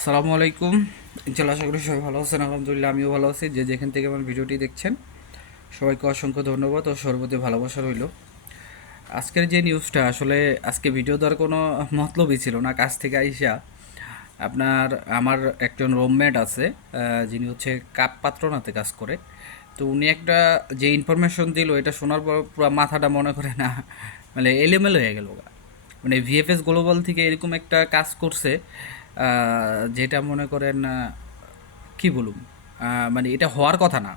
আসসালামু আলাইকুম। ইনশাল্লাহ আশা করি সবাই ভালো আছেন। আলহামদুলিল্লাহ আমিও ভালো আছি। যে যেখান থেকে আমার ভিডিওটি দেখছেন সবাইকে অসংখ্য ধন্যবাদ ও সর্বতি ভালোবাসা রইল। আজকের যে নিউজটা আসলে আজকে ভিডিও দেওয়ার কোনো মতলবই ছিল না। কাজ থেকে আইসা আপনার আমার একজন রুমমেট আছে, যিনি হচ্ছে কাপ পাত্রনাতে কাজ করে। তো উনি একটা যে ইনফরমেশন দিল এটা শোনার পর পুরো মাথাটা মনে করে না মানে এলোমেলো হয়ে গেল। মানে ভিএফএস গ্লোবাল থেকে এরকম একটা কাজ করছে, যেটা মনে করেন কি বলুম, মানে এটা হওয়ার কথা না।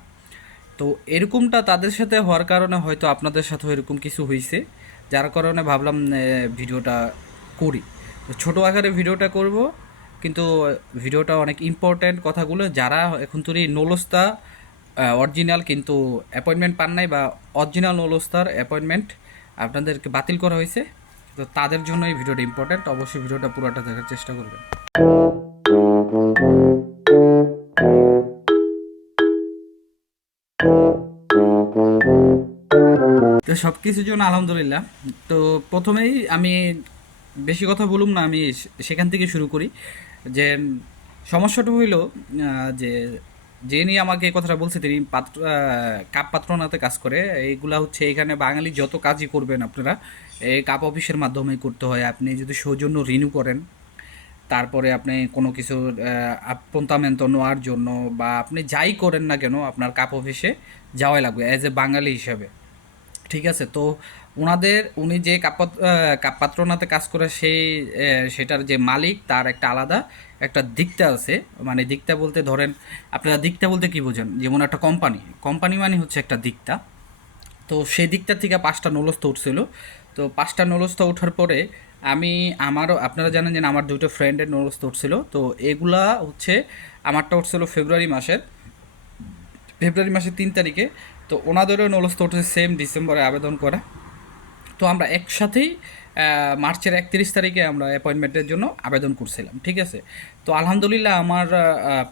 তো এরকমটা তাদের সাথে হওয়ার কারণে হয়তো আপনাদের সাথেও এরকম কিছু হয়েছে, যার কারণে ভাবলাম ভিডিওটা করি। তো ছোটো আকারে ভিডিওটা করব, কিন্তু ভিডিওটা অনেক ইম্পর্ট্যান্ট কথাগুলো যারা এখন তৈরি নলস্তা অরিজিনাল কিন্তু অ্যাপয়েন্টমেন্ট পান নাই, বা অরিজিনাল নলস্তার অ্যাপয়েন্টমেন্ট আপনাদেরকে বাতিল করা হয়েছে, তো তাদের জন্য এই ভিডিওটা ইম্পর্ট্যান্ট। অবশ্যই ভিডিওটা পুরোটা দেখার চেষ্টা করবেন। তো সব কিছুর জন্য আলহামদুলিল্লাহ। তো প্রথমেই আমি বেশি কথা বলুম না, আমি সেখান থেকে শুরু করি। যে সমস্যাটা হইল, যে যে নিয়ে আমাকে এই কথাটা বলছে তিনি কাপ পাত্রনাতে কাজ করে। এইগুলা হচ্ছে এখানে বাঙালি যত কাজই করবেন আপনারা এই কাপ অফিসের মাধ্যমেই করতে হয়। আপনি যদি সৌজন্য রিনিউ করেন, তারপরে আপনি কোনো কিছু আপ্যন্তামেন্ত নেওয়ার জন্য, বা আপনি যাই করেন না কেন আপনার কাপ অফিসে যাওয়াই লাগবে অ্যাজ এ বাঙালি হিসাবে। ঠিক আছে? তো উনি যে কাপ পাত্রনাতে কাজ করে সেই সেটার যে মালিক তার একটা আলাদা একটা দিকটা আছে। মানে দিকটা বলতে ধরেন, আপনারা দিকটা বলতে কি বোঝেন? যেমন একটা কোম্পানি, কোম্পানি মানে হচ্ছে একটা দিকটা। তো সেই দিকটা থেকে 5টা নলস্তা উঠছিল। তো 5টা নলস্তা ওঠার পরে আমি আমারও, আপনারা জানেন যে আমার দুটো ফ্রেন্ডের নলস্তা উঠছিল। তো এগুলা হচ্ছে আমারটা উঠছিল ফেব্রুয়ারি মাসের 3 তারিখে। তো ওনাদেরও নলস্তা উঠেছে সেম ডিসেম্বরে আবেদন করা। তো আমরা একসাথেই মার্চের 31 তারিখে আমরা অ্যাপয়েন্টমেন্টের জন্য আবেদন করছিলাম। ঠিক আছে? তো আলহামদুলিল্লাহ আমার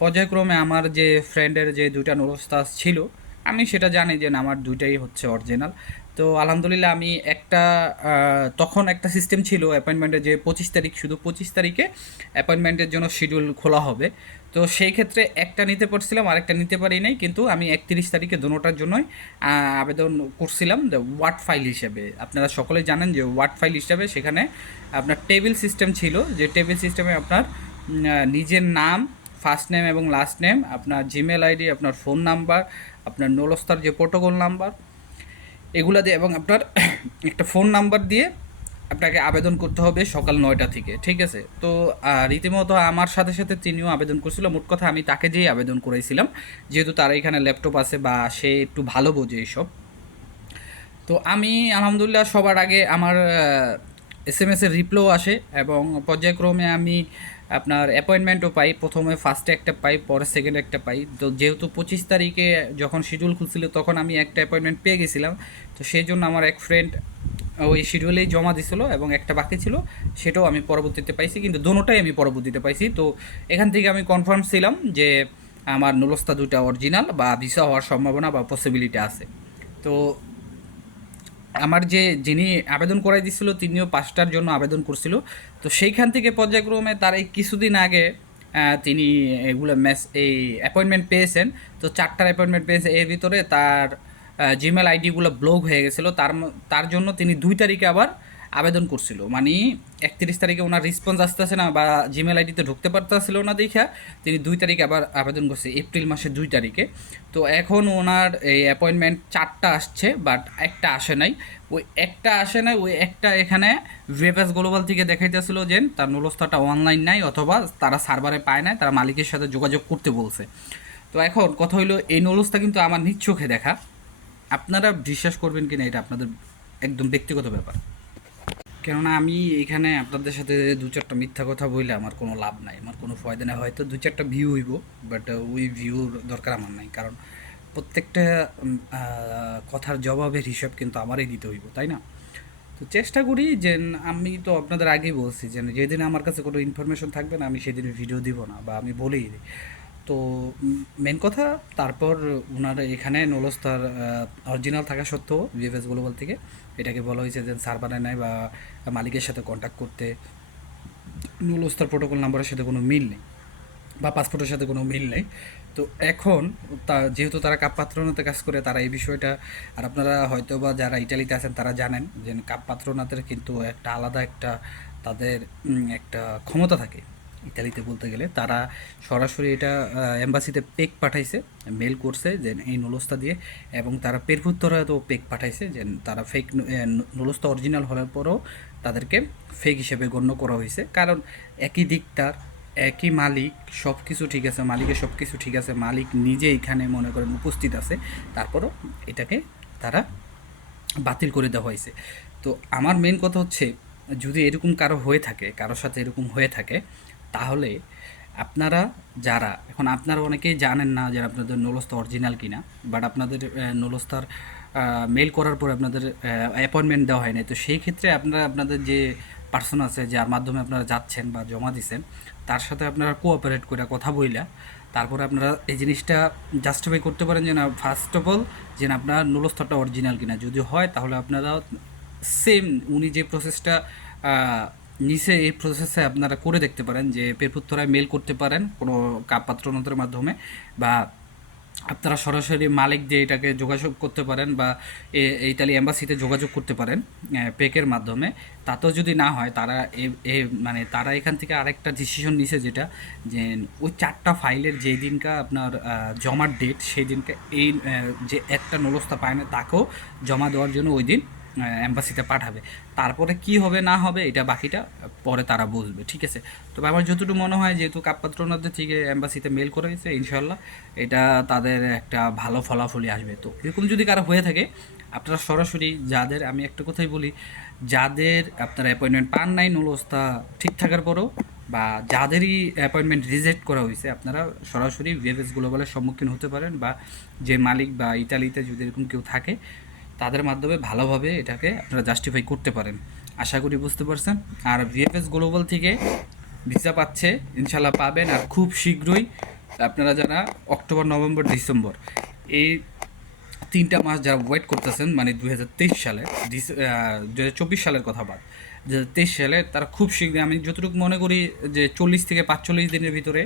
পর্যায়ক্রমে আমার যে ফ্রেন্ডের যে দুইটা নুরস্তাজ ছিল, আমি সেটা জানি যে না, আমার দুইটাই হচ্ছে অরিজিনাল। তো আলহামদুলিল্লাহ আমি তখন একটা সিস্টেম ছিল অ্যাপয়েন্টমেন্টের, যে 25 তারিখ, শুধু 25 তারিখে অ্যাপয়েন্টমেন্টের জন্য শিডিউল খোলা হবে। তো সেই ক্ষেত্রে একটা নিতে পারছিলাম, আরেকটা নিতে পারি নাই, কিন্তু আমি 31 তারিখে দুটোটার জন্যই আবেদন করছিলাম যে ওয়ার্ড ফাইল হিসেবে। আপনারা সকলেই জানেন যে ওয়ার্ড ফাইল হিসেবে সেখানে আপনার টেবিল সিস্টেম ছিল, যে টেবিল সিস্টেমে আপনার নিজের নাম, ফার্স্ট নেম এবং লাস্ট নেম, আপনার জিমেল আইডি, আপনার ফোন নাম্বার, আপনার নোলস্তার যে প্রোটোকল নাম্বার, এগুলা দিয়ে এবং আপনার একটা ফোন নাম্বার দিয়ে আপনাকে আবেদন করতে হবে সকাল 9টা থেকে। ঠিক আছে? তো রীতিমতো আমার সাথে সাথে তিনিও আবেদন করছিল। মোট কথা আমি তাকে যেই আবেদন করেছিলাম, যেহেতু তার এখানে ল্যাপটপ আছে বা সে একটু ভালো বোঝে এইসব। তো আমি আলহামদুলিল্লাহ সবার আগে আমার এসএমএসের রিপ্লাইও আসে, এবং পর্যায়ক্রমে আমি আপনার অ্যাপয়েন্টমেন্টও পাই। প্রথমে ফার্স্টে একটা পাই, পরে সেকেন্ডে একটা পাই। তো যেহেতু 25 তারিখে যখন শিডিউল খুলছিল তখন আমি একটা অ্যাপয়েন্টমেন্ট পেয়ে গেছিলাম। তো সেই জন্য আমার এক ফ্রেন্ড ওই শিডিউলেই জমা দিছিল, এবং একটা বাকি ছিল, সেটাও আমি পরবর্তীতে পাইছি, কিন্তু দোনোটাই আমি পরবর্তীতে পাইছি। তো এখান থেকে আমি কনফার্ম ছিলাম যে আমার নুলস্তা দুটা অরিজিনাল, বা ভিসা হওয়ার সম্ভাবনা বা পসিবিলিটি আছে। তো আমার যিনি আবেদন করাই দিছিল তিনিও 5টার জন্য আবেদন করছিল। তো সেইখান থেকে পর্যায়ক্রমে তার এই কিছুদিন আগে তিনি এগুলো এই অ্যাপয়েন্টমেন্ট পেয়েছেন। তো 4টার অ্যাপয়েন্টমেন্ট পেয়েছে, এর ভিতরে তার জিমেল আইডিগুলো ব্লক হয়ে গেছিলো। তার জন্য তিনি 2 তারিখে আবার আবেদন করছিল। মানে 31 তারিখে ওনার রেসপন্স আসতেছে না, বা জিমেল আইডিতে ঢুকতে পারতেছিল না দেখা তিনি 2 তারিখে আবার আবেদন করছে, এপ্রিল মাসের 2 তারিখে। তো এখন ওনার এই অ্যাপয়েন্টমেন্ট 4টা আসছে, বাট একটা আসে নাই। ওই একটা এখানে ভিএফএস গ্লোবাল থেকে দেখাইতেছিল যে তার নুলস্তাটা অনলাইন নাই, অথবা তারা সার্ভারে পায় নাই, তারা মালিকের সাথে যোগাযোগ করতে বলছে। তো এখন কথা হইলো, এই নুলস্তা কিন্তু আমার নিজ চোখে দেখা। আপনারা বিশ্বাস করবেন কিনা এটা আপনাদের একদম ব্যক্তিগত ব্যাপার। কেননা আমি এখানে আপনাদের সাথে 2-4টা মিথ্যা কথা বললে আমার কোনো লাভ নাই, আমার কোনো ফয়দা নেই। হয়তো 2-4টা ভিউ হইব, বাট ওই ভিউর দরকার আমার নাই। কারণ প্রত্যেকটা কথার জবাবের হিসাব কিন্তু আমারই দিতে হইব, তাই না? তো চেষ্টা করি যে, আমি তো আপনাদের আগেই বলছি যে যেদিন আমার কাছে কোনো ইনফরমেশন থাকবে না আমি সেদিন ভিডিও দিব না, বা আমি বলেই দিই। তো মেন কথা, তারপর ওনার এখানে নোলস্তার অরিজিনাল থাকা সত্ত্বেও ভিএফএস গ্লোবাল থেকে এটাকে বলা হয়েছে যে সার্ভারে নেয়, বা মালিকের সাথে কন্ট্যাক্ট করতে নোলস্তার প্রোটোকল নাম্বারের সাথে কোনো মিল নেই। বা পাসপোর্টের সাথে কোনো মিল নেই। তো এখন যেহেতু তারা কাপ পাত্রনাতে কাজ করে, তারা এই বিষয়টা, আর আপনারা হয়তো বা যারা ইটালিতে আছেন তারা জানেন যে কাপ পাত্রনাতের কিন্তু একটা আলাদা একটা তাদের একটা ক্ষমতা থাকে ইতালিতে বলতে গেলে। তারা সরাসরি এটা এম্বাসিতে পেক পাঠাইছে, মেল করছে যে এই নুলস্তা দিয়ে, এবং তারা পেরভুত্তরা তো পেক পাঠাইছে যে তারা ফেক নুলস্তা অরিজিনাল হওয়ার পরও তাদেরকে ফেক হিসেবে গণ্য করা হয়েছে। কারণ একই দিকটার, একই মালিক, সব কিছু ঠিক আছে, মালিকের সব কিছু ঠিক আছে, মালিক নিজে এখানে মনে করেন উপস্থিত আছে, তারপরও এটাকে তারা বাতিল করে দেওয়া হয়েছে। তো আমার মেন কথা হচ্ছে, যদি এরকম কারো হয়ে থাকে, কারোর সাথে এরকম হয়ে থাকে, তাহলে আপনারা যারা এখন, আপনারা অনেকেই জানেন না যে আপনাদের নুলস্তা অরিজিনাল কিনা, বাট আপনাদের নুলস্তার মেল করার পর আপনাদের অ্যাপয়েন্টমেন্ট দেওয়া হয় না। তো সেই ক্ষেত্রে আপনারা আপনাদের যে পার্সন আছে যার মাধ্যমে আপনারা যাচ্ছেন বা জমা দিচ্ছেন, তার সাথে আপনারা কোঅপারেট করে কথা বইলা তারপরে আপনারা এই জিনিসটা জাস্টিফাই করতে পারেন যে না, ফার্স্ট অফ অল যে না আপনার নুলস্তরটা অরিজিনাল কিনা। যদি হয় তাহলে আপনারা সেম উনি যে প্রসেসটা নিচে, এই প্রসেসে আপনারা করে দেখতে পারেন যে পেরপুত্তরায় মেল করতে পারেন কোনো কাপ পাত্রনন্ত্রের মাধ্যমে, বা আপনারা সরাসরি মালিক দিয়ে এটাকে যোগাযোগ করতে পারেন, বা ইতালি এম্বাসিতে যোগাযোগ করতে পারেন পেকের মাধ্যমে। তাতেও যদি না হয়, তারা মানে তারা এখান থেকে আরেকটা ডিসিশন নিছে, যেটা যে ওই 4টা ফাইলের যেই দিনকা আপনার জমার ডেট, সেই দিনকে এই যে একটা নলস্তা পায় না তাকেও জমা দেওয়ার জন্য ওই দিন অ্যাম্বাসিতে পাঠাবে। তারপরে কি হবে না হবে এটা বাকিটা পরে তারা বুঝবে, ঠিক আছে। তবে আমার যতটুকু মনে হয়, যেহেতু কাপপাত্রনাথদের থেকে অ্যাম্বাসিতে মেল করে গেছে, ইনশাল্লাহ এটা তাদের একটা ভালো ফলাফলই আসবে। তো এরকম যদি কারো হয়ে থাকে, আপনারা সরাসরি যাদের, আমি একটা কথাই বলি, যাদের আপনারা অ্যাপয়েন্টমেন্ট পান নাই নুলস্তা ঠিক থাকার পরেও, বা যাদেরই অ্যাপয়েন্টমেন্ট রিজেক্ট করা হয়েছে, আপনারা সরাসরি ভিএফএস গ্লোবালের সম্মুখীন হতে পারেন, বা যে মালিক বা ইতালিতে যদি এরকম কেউ থাকে তাদের মাধ্যমে ভালোভাবে এটাকে আপনারা জাস্টিফাই করতে পারেন। আশা করি বুঝতে পারছেন। আর ভিএফএস গ্লোবাল থেকে ভিসা পাচ্ছে, ইনশাল্লাহ পাবেন, আর খুব শীঘ্রই। আপনারা যারা অক্টোবর, নভেম্বর, ডিসেম্বর এই 3টা মাস যারা ওয়েট করতেছেন, মানে 2023 সালে, 2024 সালের কথা বাদ, 2023 সালে, তারা খুব শীঘ্রই, আমি যতটুকু মনে করি যে 40 থেকে 45 দিনের ভিতরে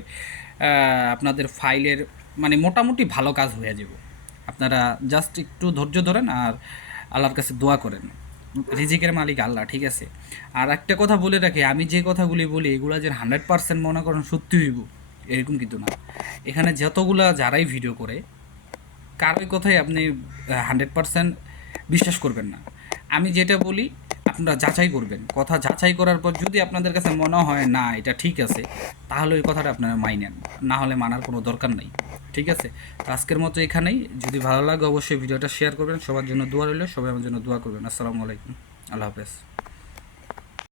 আপনাদের ফাইলের মানে মোটামুটি ভালো কাজ হয়ে যাবে। আপনারা জাস্ট একটু ধৈর্য ধরেন আর আল্লাহর কাছে দোয়া করেন। রিজিকের মালিক আল্লাহ, ঠিক আছে। আর একটা কথা বলে রাখি, আমি যে কথাগুলি বলি এগুলো যে 100% মনে করেন সত্যি হইব এরকম কিন্তু না। এখানে যতগুলা যারাই ভিডিও করে, কারোই কথাই আপনি 100% বিশ্বাস করবেন না। আমি যেটা বলি আপনারা যাচাই করবেন, কথা যাচাই করার পর যদি আপনাদের কাছে মনে হয় না এটা ঠিক আছে, তাহলে ওই কথাটা আপনারা মাইনেন, না হলে মানার কোনো দরকার নেই, ঠিক আছে। তো আজকের মতো এখানেই। যদি ভালো লাগে অবশ্যই ভিডিওটা শেয়ার করবেন, সবার জন্য দোয়া রইল, সবাই আমার জন্য দোয়া করবেন। আসসালামু আলাইকুম, আল্লাহ হাফেজ।